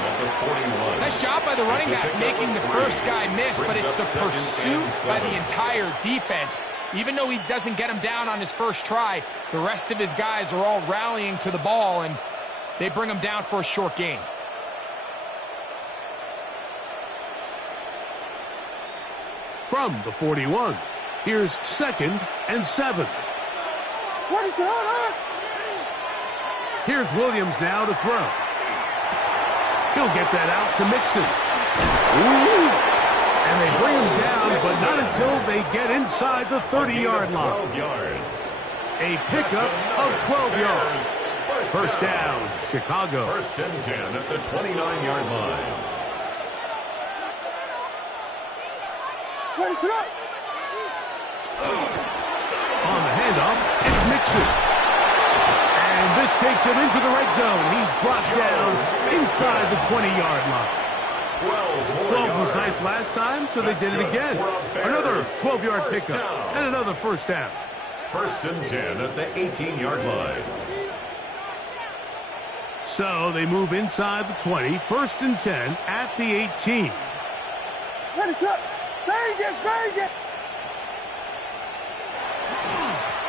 Nice job by the running back making the first guy miss, but it's the pursuit by the entire defense. Even though he doesn't get him down on his first try, the rest of his guys are all rallying to the ball, and they bring him down for a short gain. From the 41, here's 2nd and 7. What is on? Here's Williams now to throw. He'll get that out to Mixon. Ooh. And they bring him down, but not until they get inside the 30-yard line. A pickup of 12 yards. First down, Chicago. 1st and 10 at the 29-yard line. What is it up? On the handoff, it's Mixon. And this takes him into the red zone. He's brought down inside the 20-yard line. 12 was nice last time, so they did it again. Another 12-yard pickup and another first down. 1st and 10 at the 18-yard line. So they move inside the 20, 1st and 10 at the 18. What is up? Vegas!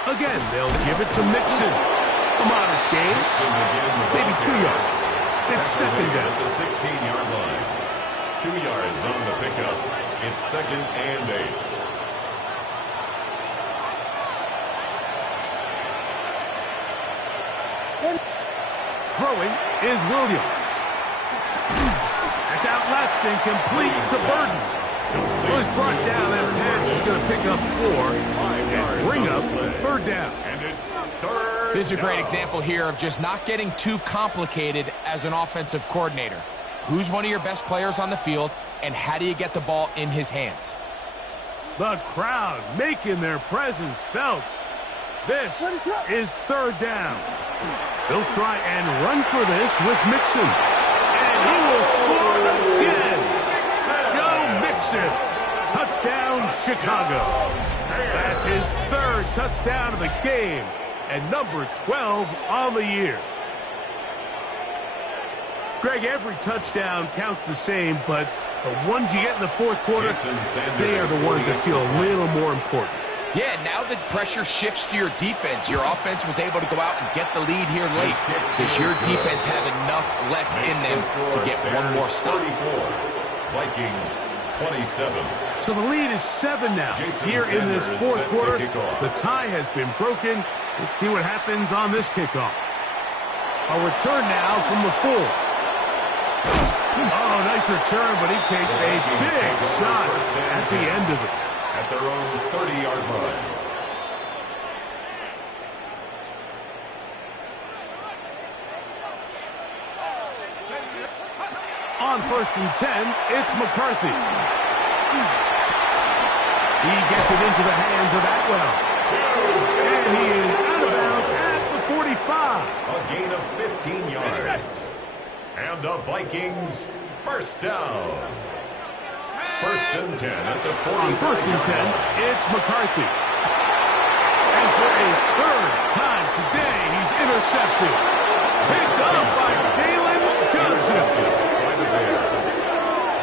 Again, they'll give it to Mixon. A modest gain, maybe 2 yards. It's second down. At the 16-yard line. 2 yards on the pickup. It's 2nd and 8. Throwing is Williams. That's out left and complete to Burton. Well, he's brought down. That pass is going to pick up 4 and bring up 3rd down. And it's 3rd This is a great down. example here of just not getting too complicated as an offensive coordinator. Who's one of your best players on the field, and how do you get the ball in his hands? The crowd making their presence felt. This is 3rd down. They'll try and run for this with Mixon. And he will score again. Joe Mixon. Touchdown, Chicago. That's his 3rd touchdown of the game and number 12 on the year. Greg, every touchdown counts the same, but the ones you get in the 4th quarter, they are the ones that feel a little more important. Yeah, now that pressure shifts to your defense, your offense was able to go out and get the lead here late. Does your defense have enough left in them to get one more stop? 34, Vikings 27. So the lead is 7 now. Here in this 4th quarter, the tie has been broken. Let's see what happens on this kickoff. A return now from the 4. Oh, nice return, but he takes a big shot at the end of it. At their own 30-yard line. On 1st and 10, it's McCarthy. He gets it into the hands of Atwell. And he is out of bounds at the 45. A gain of 15 yards. And the Vikings first down. 1st and 10 at the 40. On 1st and 10, it's McCarthy. And for a 3rd time today, he's intercepted. Picked up by Jalen Johnson. By the Bears.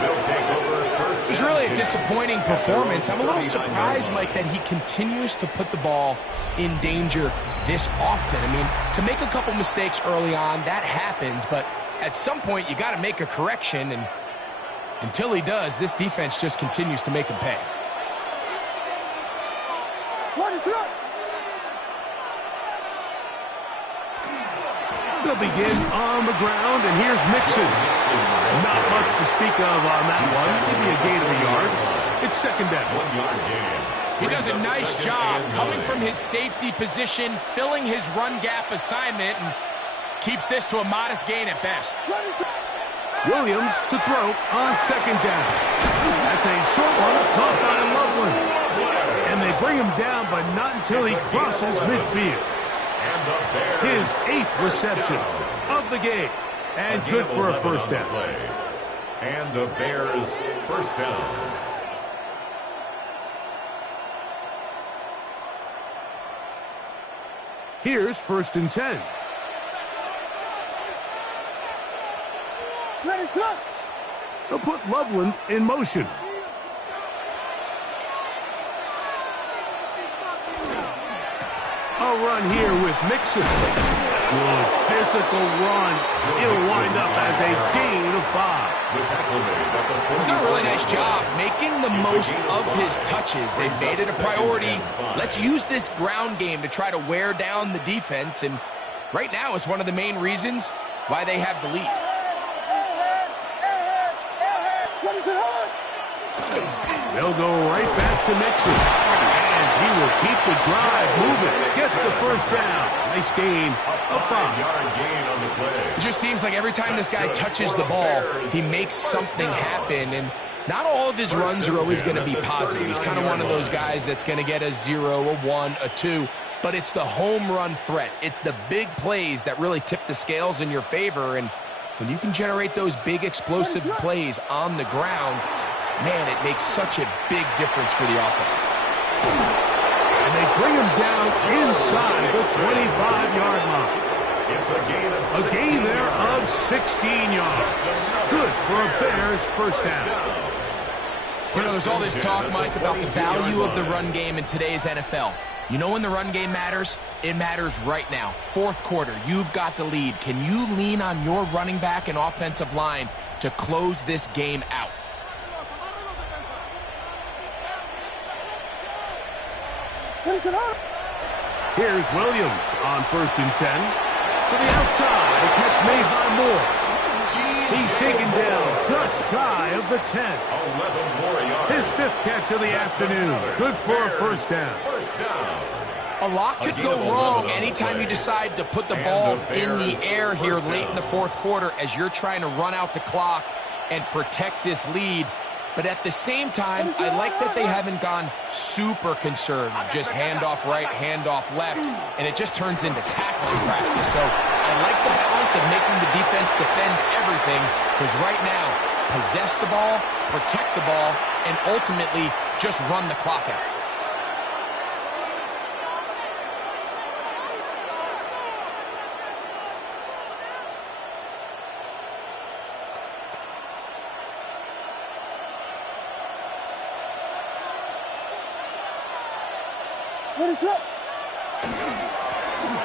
They'll take over 1st. It was really a disappointing performance. I'm a little surprised, Mike, that he continues to put the ball in danger this often. I mean, to make a couple mistakes early on, that happens, but at some point you got to make a correction, and until he does, this defense just continues to make him pay. What is up? They'll begin on the ground, and here's Mixon. Not much to speak of on that one. Give me a gain of a yard. It's second down. 1 yard gain. He does a nice job coming from his safety position, filling his run gap assignment, and keeps this to a modest gain at best. Williams to throw on second down. That's a short one caught by Loveland. And they bring him down, but not until he crosses midfield. His 8th reception of the game. And good for a first down. And the Bears first down. Here's 1st and 10. They'll put Loveland in motion. A run here with Mixon. Good physical run. It'll wind up as a gain of 5. He's done a really nice job making the most of his touches. They've made it a priority. Let's use this ground game to try to wear down the defense, and right now it's one of the main reasons why they have the lead. They'll go right back to Mixon. And he will keep the drive moving. Gets the first down. Nice gain of 5. It just seems like every time this guy touches the ball, he makes something happen. And not all of his runs are always going to be positive. He's kind of one of those guys that's going to get a 0, a 1, a 2. But it's the home run threat. It's the big plays that really tip the scales in your favor. And when you can generate those big explosive plays on the ground, man, it makes such a big difference for the offense. And they bring him down inside the 25-yard line. A gain there of 16 yards. Good for a Bears first down. You know, there's all this talk, Mike, about the value of the run game in today's NFL. You know when the run game matters? It matters right now. 4th quarter, you've got the lead. Can you lean on your running back and offensive line to close this game out? Here's Williams on 1st and 10. To the outside, a catch made by Moore. He's taken down just shy of the 10. 11 more yards. His 5th catch of the afternoon. Good for a first down. A lot could go wrong anytime you decide to put the ball in the air here late in the 4th quarter as you're trying to run out the clock and protect this lead. But at the same time, I like that they haven't gone super conservative. Just handoff right, handoff left, and it just turns into tackling practice. So I like the balance of making the defense defend everything, because right now, possess the ball, protect the ball, and ultimately just run the clock out.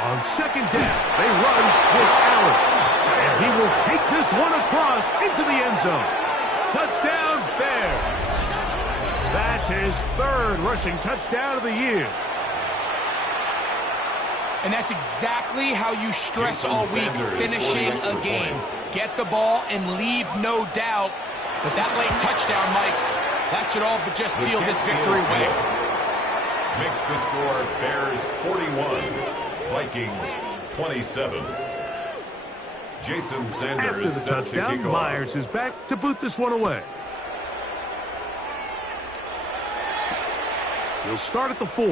On second down, they run with Allen. And he will take this one across into the end zone. Touchdown, Bears. That's his 3rd rushing touchdown of the year. And that's exactly how you stress all week, finishing a game. Get the ball and leave no doubt. But that late touchdown, Mike, that should all but just seal this victory away. Makes the score Bears 41, Vikings 27. Jason Sanders after the touchdown, Myers is back to boot this one away. He'll start at the 4.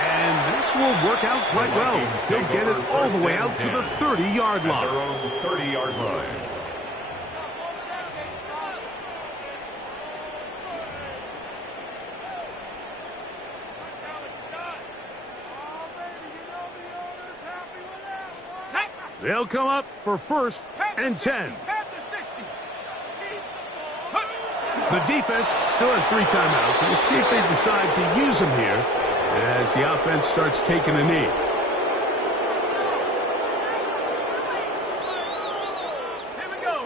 And this will work out quite well. Still get it all the way out to the 30-yard line. Their own 30-yard line. They'll come up for 1st and 10. The defense still has 3 timeouts. We'll see if they decide to use them here as the offense starts taking a knee.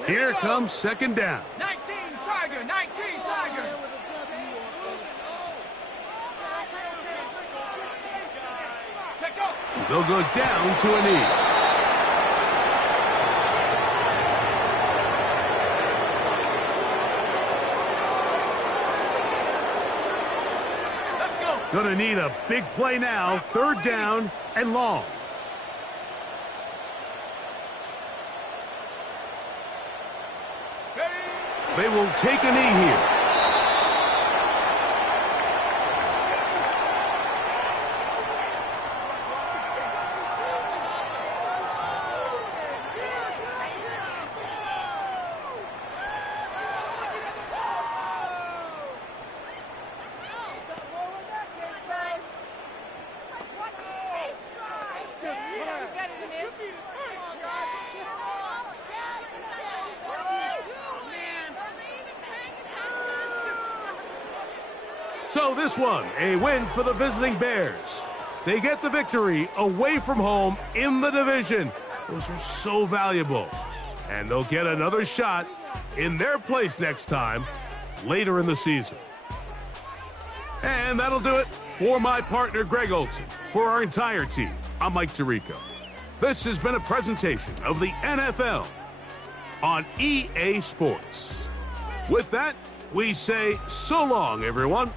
Here comes second down. 19 Tiger, 19 Tiger. They'll go down to a knee. Gonna need a big play now. 3rd down and long. They will take a knee here. So this one, a win for the visiting Bears. They get the victory away from home in the division. Those are so valuable. And they'll get another shot in their place next time, later in the season. And that'll do it for my partner, Greg Olson. For our entire team, I'm Mike Tirico. This has been a presentation of the NFL on EA Sports. With that, we say so long, everyone.